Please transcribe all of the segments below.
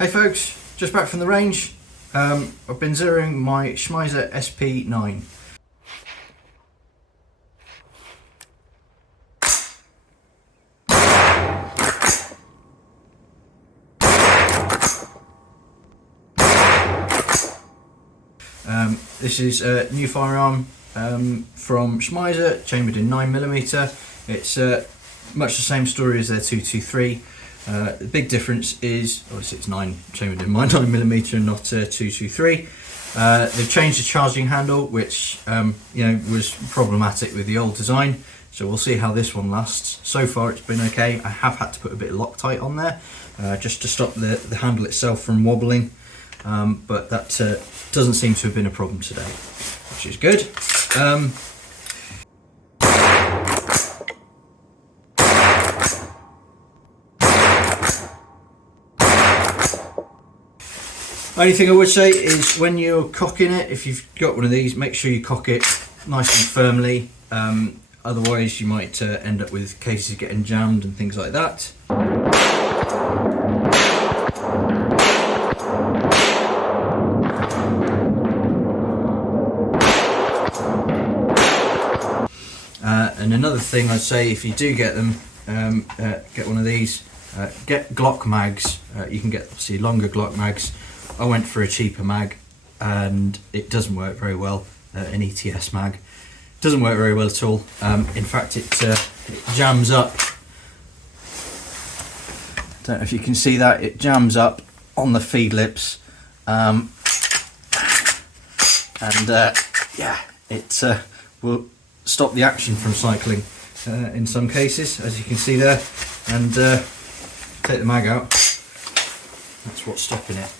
Hey folks, just back from the range. I've been zeroing my Schmeisser SP9. This is a new firearm from Schmeisser, chambered in 9mm. It's much the same story as their 223. The big difference is, obviously it's chambered in my 9mm and not 223. They've changed the charging handle, which was problematic with the old design. So we'll see how this one lasts. So far it's been okay. I have had to put a bit of Loctite on there just to stop the handle itself from wobbling. But that doesn't seem to have been a problem today, which is good. Only thing I would say is when you're cocking it, if you've got one of these, make sure you cock it nice and firmly. Otherwise you might end up with cases getting jammed and things like that. And another thing I'd say, if you do get them, get one of these, get Glock mags. You can get obviously longer Glock mags. I went for a cheaper mag and it doesn't work very well, an ETS mag. Doesn't work very well at all. In fact, it jams up. Don't know if you can see that, it jams up on the feed lips. Yeah, it will stop the action from cycling in some cases, as you can see there. And take the mag out, that's what's stopping it.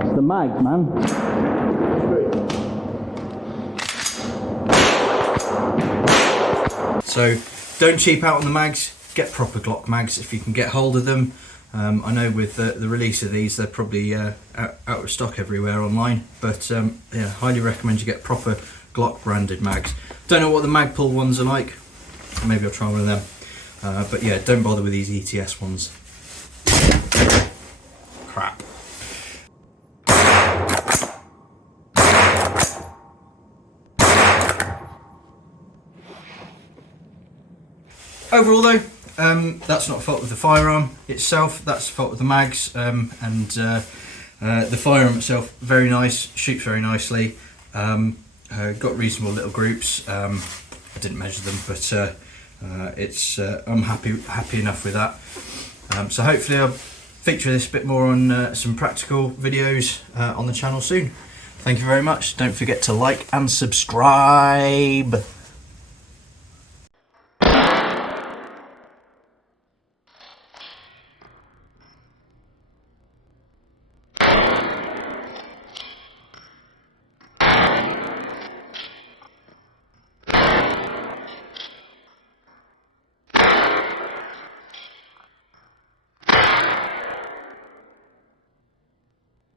It's the mag, man. So don't cheap out on the mags, get proper Glock mags if you can get hold of them. I know with the release of these, they're probably out of stock everywhere online, but yeah, highly recommend you get proper Glock branded mags. Don't know what the Magpul ones are like, maybe I'll try one of them, but yeah, don't bother with these ETS ones. Crap. Overall though, that's not a fault of the firearm itself, that's the fault of the mags, and the firearm itself, very nice, shoots very nicely, got reasonable little groups. I didn't measure them, but I'm happy enough with that. So hopefully I'll feature this a bit more on some practical videos on the channel soon. Thank you very much. Don't forget to like and subscribe.